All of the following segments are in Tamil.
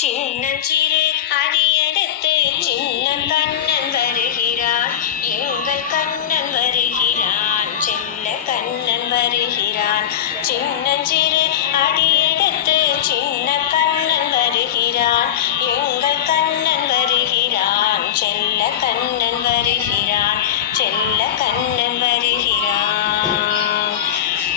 சின்னஞ்சிறு அடியெடுத்து சின்ன கண்ணன் வருகிறான், எங்கள் கண்ணன் வருகிறான், செல்ல கண்ணன் வருகிறான். சின்னஞ்சிறு அடியெடுத்து சின்ன கண்ணன் வருகிறான், எங்கள் கண்ணன் வருகிறான், செல்ல கண்ணன் வருகிறான், செல்ல கண்ணன் வருகிறான்.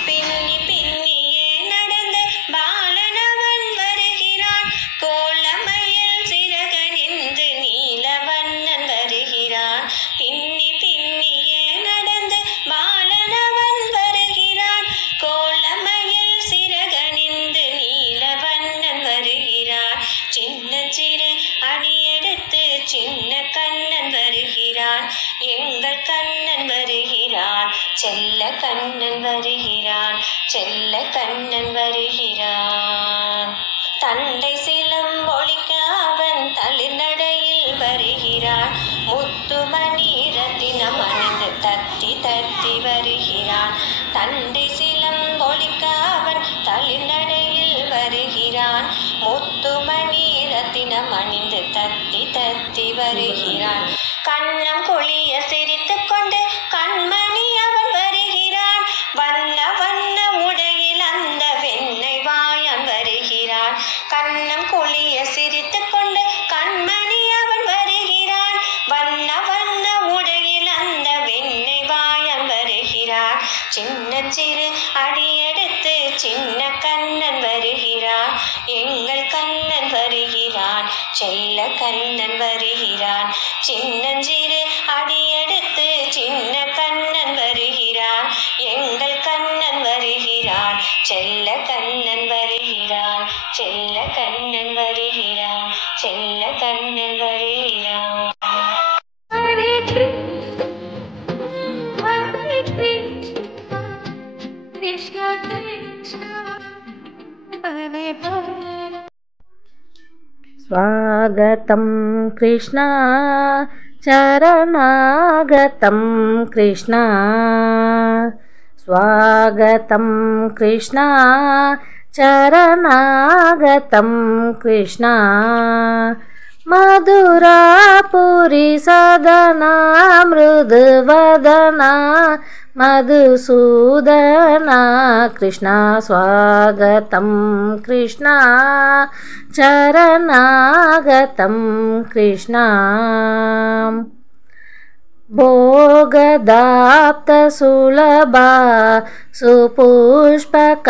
பின்னி பின்னியே நடந்த பாலனவன் வருகிறான், கோலமயில் சிறகணிந்து நீலவண்ணன் வருகிறான். பின்னி பின்னியே நடந்த பாலனவன் வருகிறான், கோலமயில் சிறகணிந்து நீலவண்ணன் வருகிறான். சின்னஞ்சிறு அடியெடுத்து சின்ன கண்ணன் வருகிறான், எங்கள் கண்ணன் வருகிறான், செல்ல கண்ணன் வருகிறான், செல்ல கண்ணன் வருகிறான். தண்டை சிலம்பொலிக்க அவன் தளிர்நடையில் வருகிறான், முத்துமணி ரத்தினம் அணிந்து தத்தி தத்தி வருகிறான். தண்டை சிலம்பொலிக்க அவன் தளிர்நடையில் வருகிறான், முத்துமணி ரத்தினம் அணிந்து தத்தி தத்தி வருகிறான். கண்ணம் குளிய சிரித்துக் கொண்டு கண்மணி அவன் வருகிறான், வண்ண வண்ண உடையில் அந்த வெண்ணெய் வாயான் வருகிறான். கண்ணம் குளிய சிரித்துக் கொண்டு கண்மணி அவன் வருகிறான், வண்ண வண்ண உடையில் அந்த வெண்ணெய் வாயான் வருகிறான். சின்னஞ்சிறு அடியெடுத்து சின்ன கண்ணன் வருகிறான், எங்கள் கண்ணன் வருகிறான், செல்ல கண்ணன் வருகிறான். சின்னஞ்சிறு அடியெடுத்து சின்ன கண்ணன் வருகிறான், எங்கள் கண்ணன் வருகிறான், செல்ல கண்ணன் வருகிறான், செல்ல கண்ணன் வருகிறான், செல்ல கண்ணன் வருகிறான். ஹரே கிருஷ்ணா ஹரே கிருஷ்ணா கிருஷ்ணா கிருஷ்ணா ஹரே ஹரே. स्वागतं कृष्णा चरणागतं कृष्णा, स्वागतं कृष्णा चरणागतं कृष्णा. मधुरापुरी सदना मृदुवदना मधुसूदना कृष्णा, स्वागतं कृष्णा चरणागतं कृष्णा. भोगदाप्तसुलभा सुपुष्पक